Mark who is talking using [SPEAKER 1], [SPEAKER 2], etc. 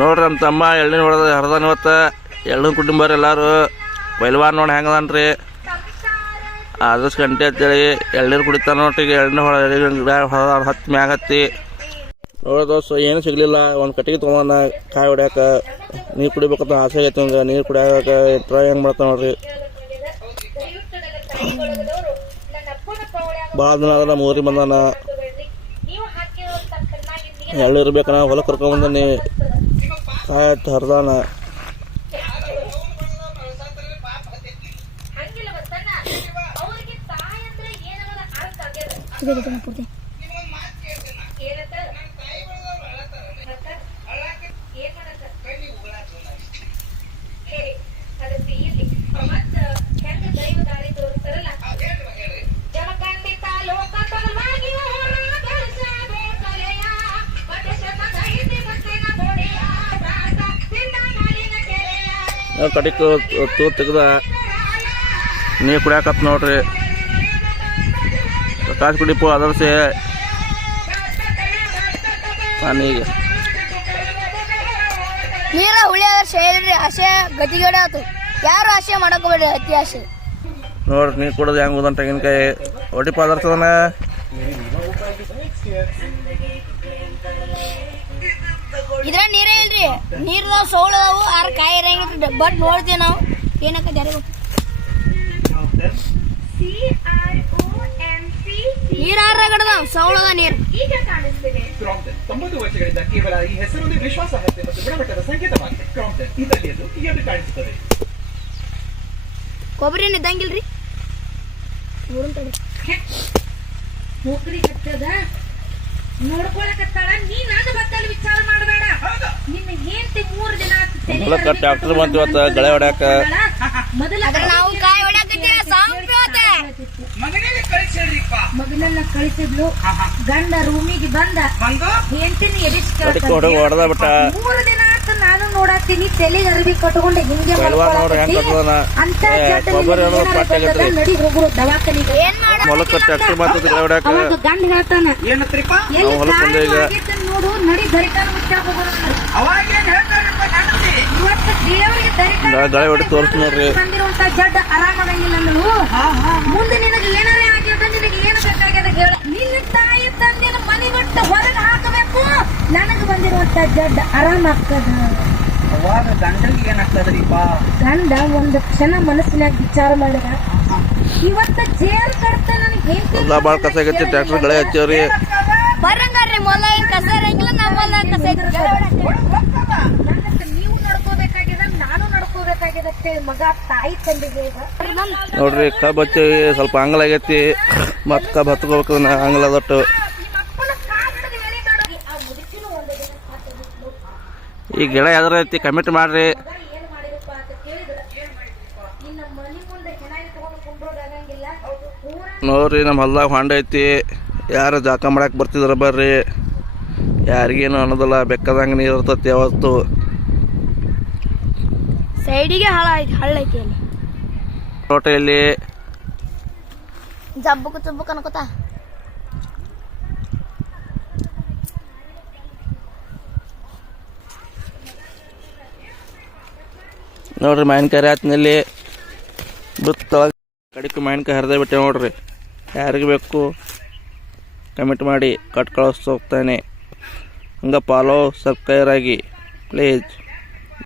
[SPEAKER 1] ನೋಡ್ರಿ ನಮ್ಮ ತಮ್ಮ ಎಳ್ನೀರು ಹೊಡೆದ ಹರ್ದಾನ ಇವತ್ತು. ಎಳ್ನೀರು ಕುಟುಂಬರು ಎಲ್ಲರೂ. ಪೈಲ್ವಾನ್ ನೋಡಿ ಹೆಂಗದಾನ್ರಿ. ಆದಷ್ಟು ಗಂಟೆ ಅಂತೇಳಿ ಎಳ್ನೀರು ಕುಡಿತಾನ ಈಗ ಎಳ್ನೀರು ಹೊಡ ಗಿಡ ಹೊಡೆದ ಹತ್ತಿ ಮ್ಯಾಗ ಹತ್ತಿ. ನೋಡೋ ಏನು ಸಿಗಲಿಲ್ಲ. ಒಂದು ಕಟ್ಟಿಗೆ ತೊಗೊಂಡ ಕಾಯಿ ಹೊಡ್ಯಾಕ. ನೀರು ಕುಡಿಬೇಕಂತ ಆಸೆ ಆಗೈತೆ ಹಂಗೆ ನೀರು ಕುಡಿಯಾಕ ಟ್ರೈ ಹೆಂಗೆ ಮಾಡ್ತಾನೆ ನೋಡ್ರಿ. ಭಾಳ ದಿನ ಆದ್ರೆ ನಮ್ಮ ಊರಿಗೆ ಬಂದಾನ. ಎಳ್ನೀರು ಬೇಕನ ಹೊಲ ಕರ್ಕೊಂಬಂದಾನೆ ಹತ್ತಿ ಹರಿದಾನ.
[SPEAKER 2] ಇದೆ
[SPEAKER 1] ಕಡಿಕ್ ತೂ ತೆಗ್ದ ನೀರು ಕುಡಿಯಾಕತ್ ನೋಡ್ರಿ. ಕಾಸು ಕುಡಿಪು ಅದರ್ಸೆ. ನಾನೀಗ
[SPEAKER 2] ನೀರ ಹುಳಿ ಅದರ್ಸಿ ಹೇಳ್ರಿ ಆಸೆ ಗತಿಗಡೆ ಆತು. ಯಾರು ಆಸೆ ಮಾಡಕ್ ಹೋಗ್ಬೇಡ್ರಿ ಅತಿ ಆಸೆ
[SPEAKER 1] ನೋಡ್ರಿ ನೀರು ಕುಡೋದು ಹೆಂಗೆ ಹೋದಂತ ತೆಂಗಿನಕಾಯಿ. ಒಡಿ ಪದಾರ್ಥದನ
[SPEAKER 2] ಇದ್ರ ನೀರೇ ಇಲ್ರಿ. ನೀರ್ದಾವ್ ಸೌಳದಾವು ಆರ ಕಾಯಿ ಇರಂಗಿಲ್ರಿ ಬಟ್ ನೋಡ್ತೀವಿ ನಾವು ಏನಕ್ಕ ಜಾರಿ ನೀರ್ ಆರಾಗಡದಾವ್ ಸೌಳದ ನೀರ್.
[SPEAKER 3] ತೊಂಬತ್ತು ವರ್ಷಗಳಿಂದ ಕೇವಲ ಈ ಹೆಸರೊಂದೇ ವಿಶ್ವಾಸಾರ್ಹತೆ ಮತ್ತು ಗುಣಮಟ್ಟದ ಸಂಕೇತವಾಗಿದೆ. ಕ್ರಾಂಪ್ಟನ್ ಇಟಲಿಯದು ಈ ಎದ್ದು ಕಾಣಿಸುತ್ತದೆ.
[SPEAKER 2] ಕೊಬ್ಬರಿ ಏನ್ ಇದ್ದಂಗಿಲ್ರಿ.
[SPEAKER 4] ನೌಕರಿ ಹತ್ತದ. ನೋಡ್ಕೊಳಕತ್ತಾಳ ನೀನ್ ಅದು ಬತ್ತಲ್ಲಿ ವಿಚಾರ ಮಾಡಬೇಡ ನಿನ್ನ ಹೆಂಡತಿ ಮೂರ್ ದಿನ ಆತು ತಲೆ
[SPEAKER 1] ಹೊಲಕ್ಕ ಟ್ರಾಕ್ಟರ್ ಬಂತು ಇವತ್ತು ಗಳೆ ಹೊಡ್ಯಾಕ.
[SPEAKER 2] ನಾವು ಕಾಯಿ
[SPEAKER 4] ಮಗನನ್ನ ಕಳಿಸಿದ್ಲು. ಗಂಡ ರೂಮಿಗೆ ಬಂದ. ಹೆಂಡತಿನ
[SPEAKER 1] ಹೊಡೆದ ಬಿಟ್ಟ.
[SPEAKER 4] ಮೂರ್ ದಿನ ಆತು ನಾನು ನೋಡಾತೀನಿ ತಲೆಗೆ ಅರ್ಬಿ ಕಟ್ಕೊಂಡು ಹಿಂಗೆ. ಅಂತ. ನಡಿ ಹೋಗ್ರು ದವಾಖಾನಿಗೆ.
[SPEAKER 2] ಏನ್
[SPEAKER 4] ಗಂಡ ಹೇಳ್ತಾನ ನೋಡು ನಡಿ ಮುಚ್ಚಾಕ ಹೋಗೋಣ
[SPEAKER 3] ಅವಾಗ ಏನ್ ಹೇಳ್ತಾರಪ್ಪ ಹೆಂಡತಿ?
[SPEAKER 4] ಇವತ್ತು ದೇವರಿಗೆ ದರಿಕಾನ
[SPEAKER 1] ಗಳೆ- ಹೊಡೆ ನೋಡ್ರಿ.
[SPEAKER 4] ಬಂದಿರುವಂತ ಜಡ್ ಆರಾಮಾಗಂಗಿಲ್ಲ ಅಂದಳು ಮುಂದೆ ನಿನಗೆ ಏನಾರೇ ಆಗ್ಯದ ನಿನಗೆ ಏನು ಬೇಕಾಗ್ಯದ ಹೇಳ. ನಿನ್ನ ತಾಯಿ ತಂದಿನ ಮನೆ ಬಿಟ್ಟು ಹೊರಗೆ ಹಾಕಬೇಕು. ನನಗೆ ಬಂದಿರುವಂತ ಜಡ್ ಆರಾಮಾಗ್ತದ
[SPEAKER 3] ಅವಾಗ ಗಂಡಂಗೆ ಏನಾಗ್ತದ್ರಿಪ್ಪ?
[SPEAKER 4] ಗಂಡ ಒಂದು ಕ್ಷಣ ಮನಸ್ಸಿನಾಗ ವಿಚಾರ ಮಾಡಿದ. ಇವತ್ತ ಜೇಲ್ ಕಡ್ತ ನನಗೆ
[SPEAKER 1] ಹೊಲ ಭಾಳ ಕಸ ಆಗೈತಿ ಟ್ರ್ಯಾಕ್ಟರ್ ಗಳೇ ಹಚ್ಚವ್ರಿ.
[SPEAKER 2] ಬರಂಗಾರ್ರಿ ಮೊಲ ಏನ್ ಕಸ ಇರಂಗಿಲ್ಲ ನಾ ಮೊಲ ಕಸ ಐತಿ
[SPEAKER 4] ನೀವು ನಡ್ಕೋಬೇಕಾಗ್ಯದ ನಾನು ನಡ್ಕೋಬೇಕಾಗ್ಯದ ಅಂತೇಳಿ ಮಗ ತಾಯಿ ತಂದೆಗೆ ಈಗ
[SPEAKER 1] ನೋಡ್ರಿ ಕಬ್ಬ್ ಹಚ್ಚಿ, ಸ್ವಲ್ಪ ಅಂಗಲ ಆಗೈತಿ. ಮತ್ ಕಬ್ಬ್ ಹತ್ಕೋಬೇಕು ಅಂಗಲ ದೊಟ್ಟು. ಈ ಗಿಡ ಯಾವ್ದಾರ ಐತಿ ಕಮಿಟ್ ಮಾಡ್ರಿ. ನೋಡ್ರಿ ನಮ್ಮ ಹೊಲ್ದಾಗ ಹೊಂಡ ಐತಿ. ಯಾರು ಜಾಕ ಮಾಡಕ್ ಬರ್ತಿದ್ರ ಬರ್ರಿ. ಯಾರಿಗೇನು ಅನ್ನೋದಿಲ್ಲ, ಬೆಕ್ಕದಂಗ ನೀರು ಇರ್ತತಿ ಯಾವತ್ತು.
[SPEAKER 2] ಸೈಡಿಗೆ ಹಾಳಾಯ್ತು ಹಳ್ಳೈತಿ ಅಲ್ಲಿ.
[SPEAKER 1] ತೋಟ ಇಲ್ಲಿ
[SPEAKER 2] ಜಬ್ಬುಕ್ ಚುಬ್ಬುಕ್ ಅನ್ಕೋತ?
[SPEAKER 1] ನೋಡ್ರಿ ಮಾವಿನಕಾಯಿ ರಾತ್ನಲ್ಲಿ ಬಿತ್ತ ಕಡಿಕೆ ಮಾವಿನಕಾಯಿ ಹರಿದೇ ಬಿಟ್ಟೆ ನೋಡ್ರಿ. ಯಾರಿಗೆ ಬೇಕು ಕಮೆಂಟ್ ಮಾಡಿ ಕಟ್ ಕಳಿಸ್ತಾ ಹೋಗ್ತಾನೆ. ಹಂಗೆ ಫಾಲೋ ಸಬ್ಸ್ಕ್ರೈಬ್ ಆಗಿ ಪ್ಲೀಸ್